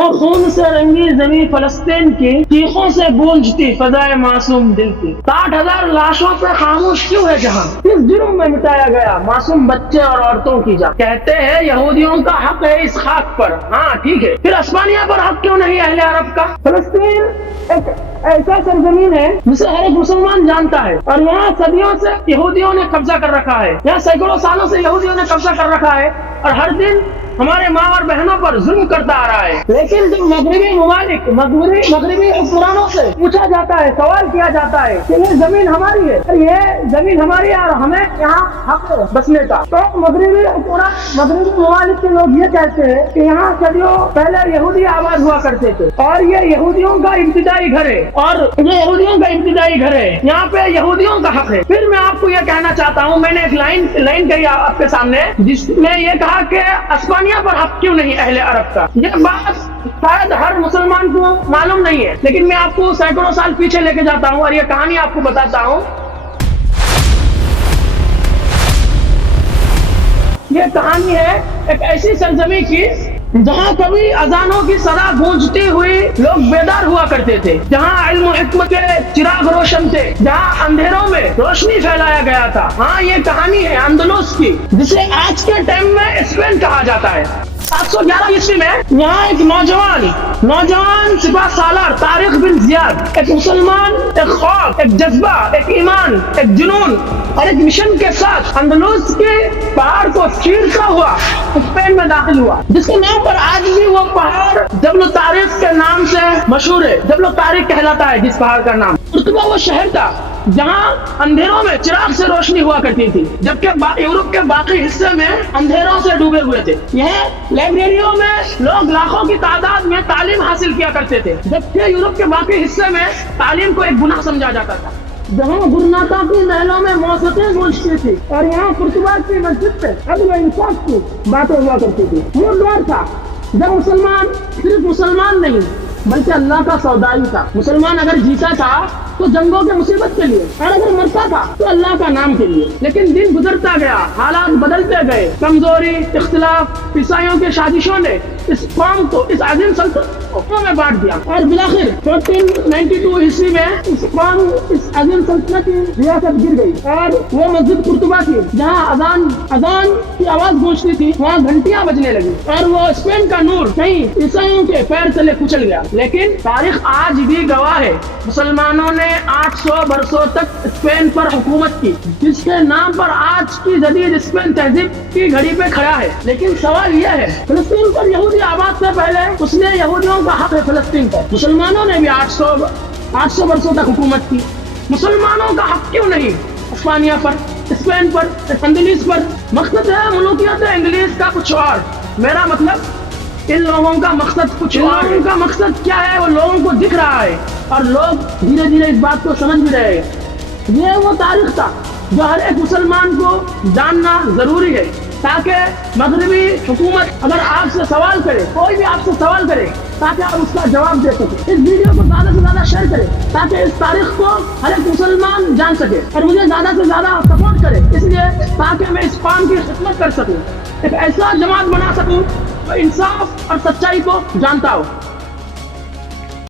وہ خون سے رنگی زمین فلسطین کی چیخوں سے گونجتی فضائے معصوم دل کی. 60,000 لاشوں پہ خاموش کیوں ہے جہاں؟ کس جرم میں مٹایا گیا معصوم بچے اور عورتوں کی جان؟ کہتے ہیں یہودیوں کا حق ہے اس خاک پر. ہاں ٹھیک ہے، پھر اسپانیہ پر حق کیوں نہیں اہل عرب کا؟ فلسطین ایک ایسا سرزمین ہے جسے ہر ایک مسلمان جانتا ہے، اور یہاں صدیوں سے یہودیوں نے قبضہ کر رکھا ہے. یہاں سینکڑوں سالوں سے یہودیوں نے قبضہ کر رکھا ہے، اور ہر دن ہمارے ماں اور بہنوں پر ظلم کرتا آ رہا ہے. لیکن جب مغربی ممالک مغربی حکمرانوں سے پوچھا جاتا ہے، سوال کیا جاتا ہے کہ یہ زمین ہماری ہے، یہ زمین ہماری ہے اور ہمیں یہاں حق ہے بسنے کا، تو مغربی ممالک کے لوگ یہ کہتے ہیں کہ یہاں صدیوں پہلے یہودی آباد ہوا کرتے تھے، اور یہ یہودیوں کا ابتدائی گھر ہے، یہاں پہ یہودیوں کا حق ہے. پھر میں آپ کو یہ کہنا چاہتا ہوں، میں نے ایک لائن کہی آپ کے سامنے جس میں یہ کہا کہ اسپانیہ پر حق کیوں نہیں اہل عرب کا. یہ بات شاید ہر مسلمان کو معلوم نہیں ہے، لیکن میں آپ کو سینکڑوں سال پیچھے لے کے جاتا ہوں اور یہ کہانی آپ کو بتاتا ہوں. یہ کہانی ہے ایک ایسی سرزمین کی جہاں کبھی اذانوں کی صدا گونجتی ہوئی لوگ بیدار ہوا کرتے تھے، جہاں علم و حکمت کے چراغ روشن تھے، جہاں اندھیروں میں روشنی پھیلایا گیا تھا. ہاں یہ کہانی ہے اندلس کی، جسے آج کے ٹائم میں اسپین کہا جاتا ہے. 711 عیسوی میں یہاں ایک نوجوان سپاہ سالار طارق بن زیاد، ایک مسلمان، ایک خوف، ایک جذبہ، ایک ایمان، ایک جنون اور ایک مشن کے ساتھ اندلس کے پہاڑ کو چیرتا ہوا اسپین میں داخل ہوا، جس کے نام پر آج بھی وہ پہاڑ جبل طارق کے نام سے مشہور ہے. جبل طارق کہلاتا ہے جس پہاڑ کا نام. قرطبہ وہ شہر تھا جہاں اندھیروں میں چراغ سے روشنی ہوا کرتی تھی، جبکہ یورپ کے باقی حصے میں اندھیروں سے ڈوبے ہوئے تھے. یہ لائبریریوں میں لوگ لاکھوں کی تعداد میں تعلیم حاصل کیا کرتے تھے، جبکہ یورپ کے باقی حصے میں تعلیم کو ایک گناہ سمجھا جاتا تھا. جہاں گرناتا کی محلوں میں موسیقی گونجتی تھی، اور یہاں قرطبہ کی مسجد پہ عدل و انصاف کی باتیں ہوا کرتی تھی. وہ دور تھا جب مسلمان صرف مسلمان نہیں بلکہ اللہ کا سودائی تھا. مسلمان اگر جیتا تھا تو جنگوں کے مصیبت کے لیے، اور اگر مرتا تھا تو اللہ کا نام کے لیے. لیکن دن گزرتا گیا، حالات بدلتے گئے، کمزوری، اختلاف، عیسائیوں کے سازشوں نے اس قوم کو، اس عظیم سلطنت میں بانٹ دیا، اور بالآخر 1492 عیسوی میں اس قوم، اس عظیم سلطنت کی ریاست گر گئی. اور وہ مسجد قرطبہ کی جہاں اذان کی آواز گونجتی تھی، وہاں گھنٹیاں بجنے لگی، اور وہ اسپین کا نور کہیں عیسائیوں کے پیر تلے کچل گیا. لیکن تاریخ آج بھی گواہ ہے، مسلمانوں نے 800 برسوں تک اسپین پر حکومت کی، جس کے نام پر آج کی جدید اسپین تہذیب کی گھڑی پہ کھڑا ہے. لیکن سوال یہ ہے، فلسطین پر یہودی آباد سے پہلے اس نے یہودیوں کا حق ہے فلسطین پر. مسلمانوں نے بھی 800 برسوں تک حکومت کی، مسلمانوں کا حق کیوں نہیں اسپانیہ پر، اسپین پر، اندلس پر؟ مقصد ہے ملوکیت انگلش کا کچھ اور، میرا مطلب ان لوگوں کا مقصد کچھ اور. ان کا مقصد کیا ہے وہ لوگوں کو دکھ رہا ہے، اور لوگ دھیرے دھیرے اس بات کو سمجھ بھی رہے ہیں. یہ وہ تاریخ تھا جو ہر ایک مسلمان کو جاننا ضروری ہے، تاکہ مغربی حکومت اگر آپ سے سوال کرے، کوئی بھی آپ سے سوال کرے، تاکہ آپ اس کا جواب دے سکیں. اس ویڈیو کو زیادہ سے زیادہ شیئر کریں تاکہ اس تاریخ کو ہر ایک مسلمان جان سکے، اور مجھے زیادہ سے زیادہ سپورٹ کرے، اس لیے تاکہ میں اس قوم کی خدمت کر سکوں، ایک ایسا جماعت بنا سکوں جو انصاف اور سچائی کو جانتا ہو.